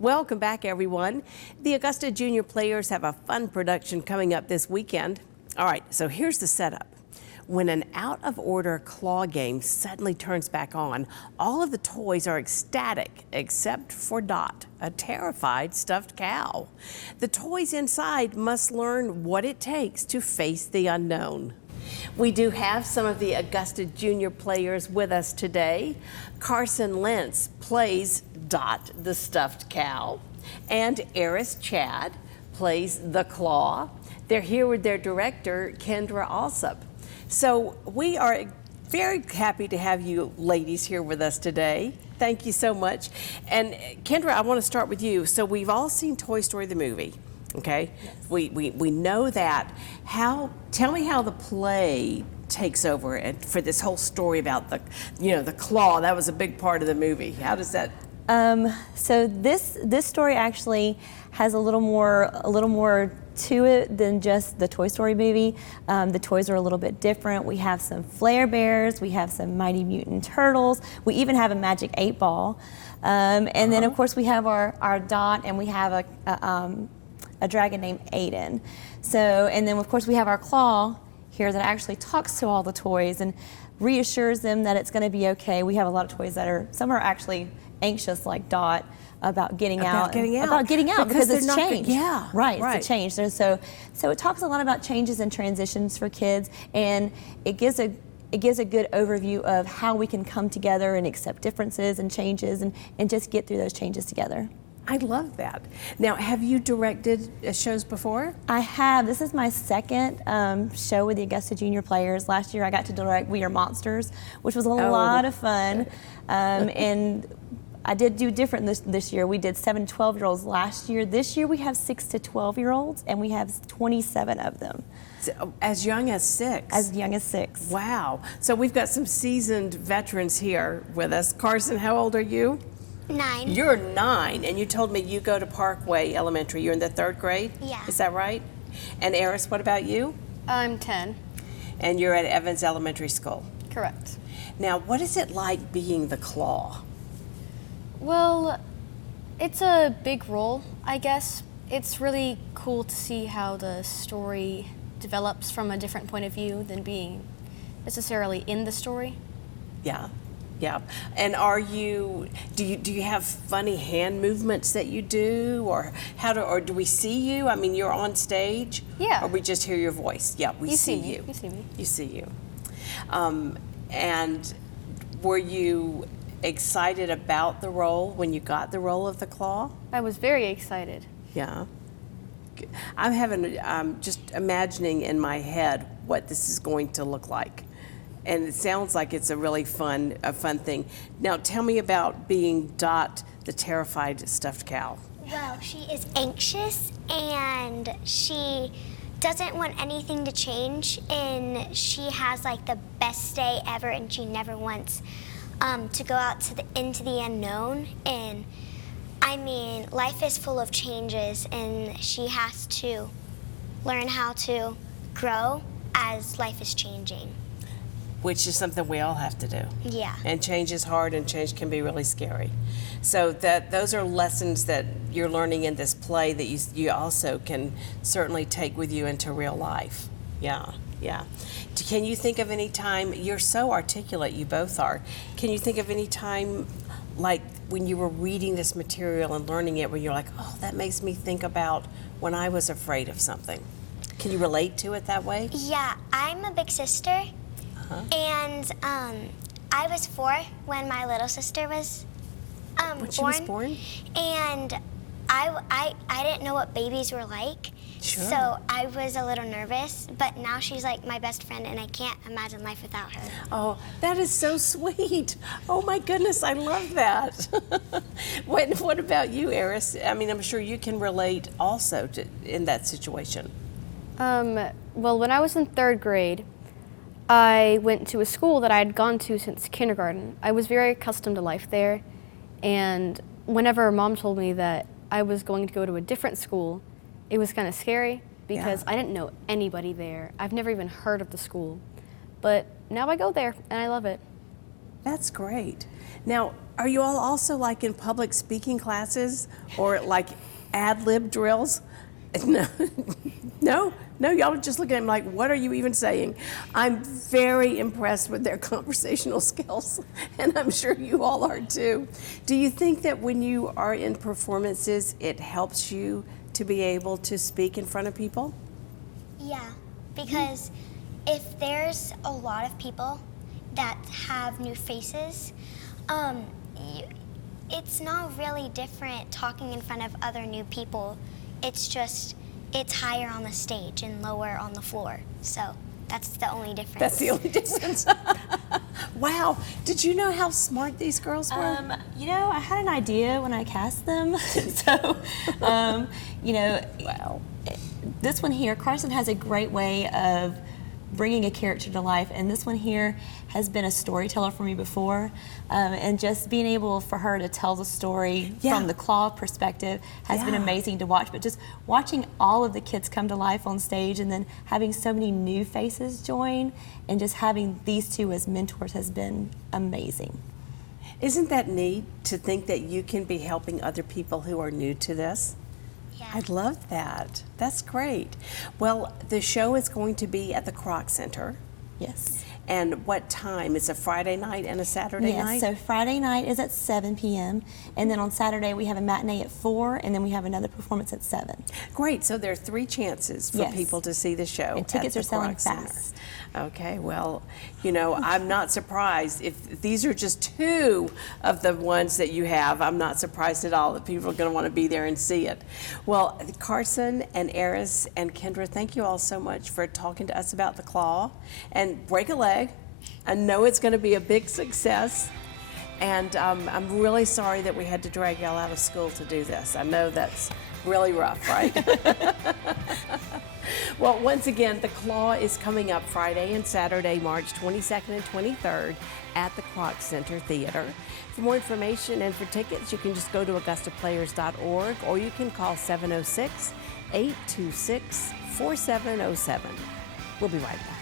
Welcome back, everyone. The Augusta Junior players have a fun production coming up this weekend. All right, so here's the setup. When an out-of-order claw game suddenly turns back on, all of the toys are ecstatic except for Dot, a terrified stuffed cow. The toys inside must learn what it takes to face the unknown. We do have some of the Augusta Junior players with us today. Carson Lentz plays Dot, the stuffed cow, and Eris Chad plays the claw. They're here with their director, Kendra Alsop. So we are very happy to have you ladies here with us today. Thank you so much. And Kendra, I want to start with you. So we've all seen Toy Story the movie, okay? Yes. We know that. Tell me how the play takes over and for this whole story about the claw. That was a big part of the movie. How does that? So this story actually has a little more to it than just the Toy Story movie. The toys are a little bit different. We have some Flare Bears, we have some Mighty Mutant Turtles, we even have a Magic 8-Ball. And then of course we have our Dot, and we have a dragon named Aiden. So, and then of course we have our Claw here that actually talks to all the toys and reassures them that it's going to be okay. We have a lot of toys that some are actually anxious, like Dot, about getting out because it's change. Right, it's a change. So it talks a lot about changes and transitions for kids, and it gives a good overview of how we can come together and accept differences and changes and just get through those changes together. I love that. Now, have you directed shows before? I have. This is my second show with the Augusta Junior players. Last year I got to direct We Are Monsters, which was a lot of fun. And I did do different this year. We did 7 to 12-year-olds last year. This year we have 6 to 12-year-olds, and we have 27 of them. So, as young as 6? As young as 6. Wow. So we've got some seasoned veterans here with us. Carson, how old are you? 9. You're 9, and you told me you go to Parkway Elementary. You're in the 3rd grade? Yeah. Is that right? And Eris, what about you? I'm 10. And you're at Evans Elementary School? Correct. Now, what is it like being the Claw? Well, it's a big role, I guess. It's really cool to see how the story develops from a different point of view than being necessarily in the story. Yeah. Yeah, and do you have funny hand movements that you do, or or do we see you? I mean, you're on stage. Yeah. Or we just hear your voice? Yeah, we see you. You see me. You see you. And were you excited about the role when you got the role of the Claw? I was very excited. Yeah. I'm having just imagining in my head what this is going to look like. And it sounds like it's a really fun thing. Now, tell me about being Dot, the terrified stuffed cow. Well, she is anxious, and she doesn't want anything to change, and she has like the best day ever, and she never wants to go out into the unknown. And I mean, life is full of changes, and she has to learn how to grow as life is changing. Which is something we all have to do. Yeah. And change is hard, and change can be really scary. So those are lessons that you're learning in this play that you also can certainly take with you into real life. Yeah, yeah. Can you think of any time, you're so articulate, you both are, can you think of any time like when you were reading this material and learning it where you're like, oh, that makes me think about when I was afraid of something? Can you relate to it that way? Yeah, I'm a big sister. And I was 4 when my little sister was when she was born? And I didn't know what babies were like. Sure. So I was a little nervous, but now she's like my best friend, and I can't imagine life without her. Oh, that is so sweet. Oh my goodness, I love that. What about you, Eris? I mean, I'm sure you can relate also in that situation. Well, when I was in 3rd grade, I went to a school that I had gone to since kindergarten. I was very accustomed to life there, and whenever Mom told me that I was going to go to a different school, it was kind of scary because I didn't know anybody there. I've never even heard of the school, but now I go there and I love it. That's great. Now, are you all also like in public speaking classes or like ad lib drills? No, no, y'all are just looking at me like, what are you even saying? I'm very impressed with their conversational skills, and I'm sure you all are too. Do you think that when you are in performances, it helps you to be able to speak in front of people? Yeah, because if there's a lot of people that have new faces, it's not really different talking in front of other new people. It's just, it's higher on the stage and lower on the floor. So that's the only difference. That's the only difference. Wow. Did you know how smart these girls were? You know, I had an idea when I cast them. So, you know, Wow. This one here, Carson has a great way of bringing a character to life, and this one here has been a storyteller for me before, and just being able for her to tell the story from the claw perspective has been amazing to watch. But just watching all of the kids come to life on stage and then having so many new faces join and just having these two as mentors has been amazing. Isn't that neat to think that you can be helping other people who are new to this? Yeah. I love that. That's great. Well, the show is going to be at the Kroc Center. Yes. And what time? It's a Friday night and a Saturday night? Yes, so Friday night is at 7 p.m. and then on Saturday we have a matinee at 4 and then we have another performance at 7. Great. So there are 3 chances for Yes. people to see the show. And tickets at are the selling Kroc Center. fast. Okay, well, you know, I'm not surprised. If these are just 2 of the ones that you have, I'm not surprised at all that people are going to want to be there and see it. Well, Carson and Eris and Kendra, thank you all so much for talking to us about the claw and break a leg. I know it's going to be a big success. And I'm really sorry that we had to drag y'all out of school to do this. I know that's really rough, right? Well, once again, the Claw is coming up Friday and Saturday, March 22nd and 23rd at the Kroc Center Theater. For more information and for tickets, you can just go to augustaplayers.org or you can call 706-826-4707. We'll be right back.